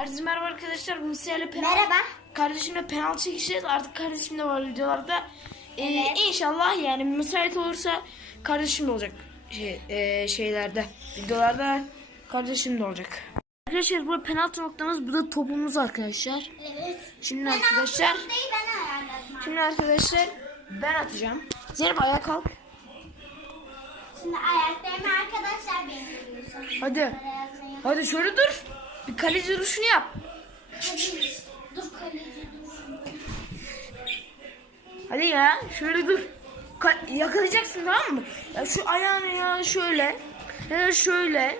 Herkese merhaba arkadaşlar. Bu Siyah'la penaltı. Merhaba. Kardeşimle penaltı çekeceğiz. Artık kardeşim de var videolarda. Ee, Evet. İnşallah yani müsait olursa kardeşim de olacak. Şey, ee, şeylerde. Videolarda kardeşim de olacak. Arkadaşlar bu penaltı noktamız. Bu da topumuz arkadaşlar. Evet. Şimdi arkadaşlar. Ben ayarladım. Şimdi arkadaşlar ben atacağım. Zeynep ayağa kalk. Şimdi ayaklarımı arkadaşlar belirliyorsun. Hadi. Hadi şöyle dur. Bir kaleci duruşunu yap. Hadi. Dur kaleci dur. Hadi ya şöyle dur. Ka- yakalayacaksın tamam mı? Ya şu ayağını ya şöyle ya da şöyle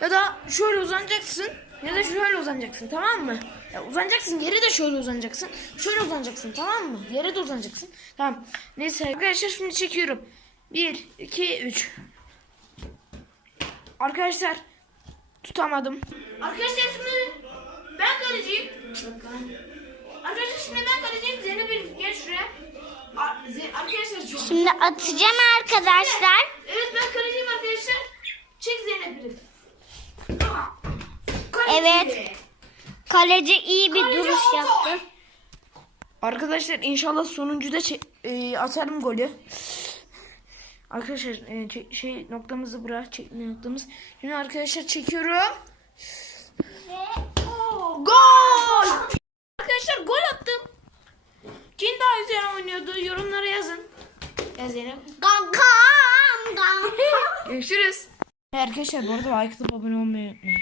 ya da şöyle uzanacaksın ya da şöyle uzanacaksın tamam mı? Ya uzanacaksın yere de şöyle uzanacaksın. Şöyle uzanacaksın tamam mı? Yere de uzanacaksın. Tamam. Neyse arkadaşlar şimdi çekiyorum. 1 2 3 Arkadaşlar tutamadım. Arkadaşlar şimdi ben kaleciyim. Arkadaşlar şimdi ben kaleciyim. Zeynep Elif gel şuraya. Ar- Ze- Arkadaşlar çok... Şimdi atacağım arkadaşlar. Evet ben kaleciyim arkadaşlar. Çek Zeynep Elif. Kaleci. Evet. Kaleci iyi bir Kaleci duruş oldu. yaptı. Arkadaşlar inşallah sonuncuda e, atarım golü. Arkadaşlar e, şey noktamızı bura çekme noktamız. Şimdi arkadaşlar çekiyorum. Gol! Arkadaşlar gol attım. Kim daha güzel oynuyordu? Yorumlara yazın. Ya Zeynep. Kankam. kankam. Görüşürüz. Arkadaşlar bu arada like atıp abone olmayı unutmayın.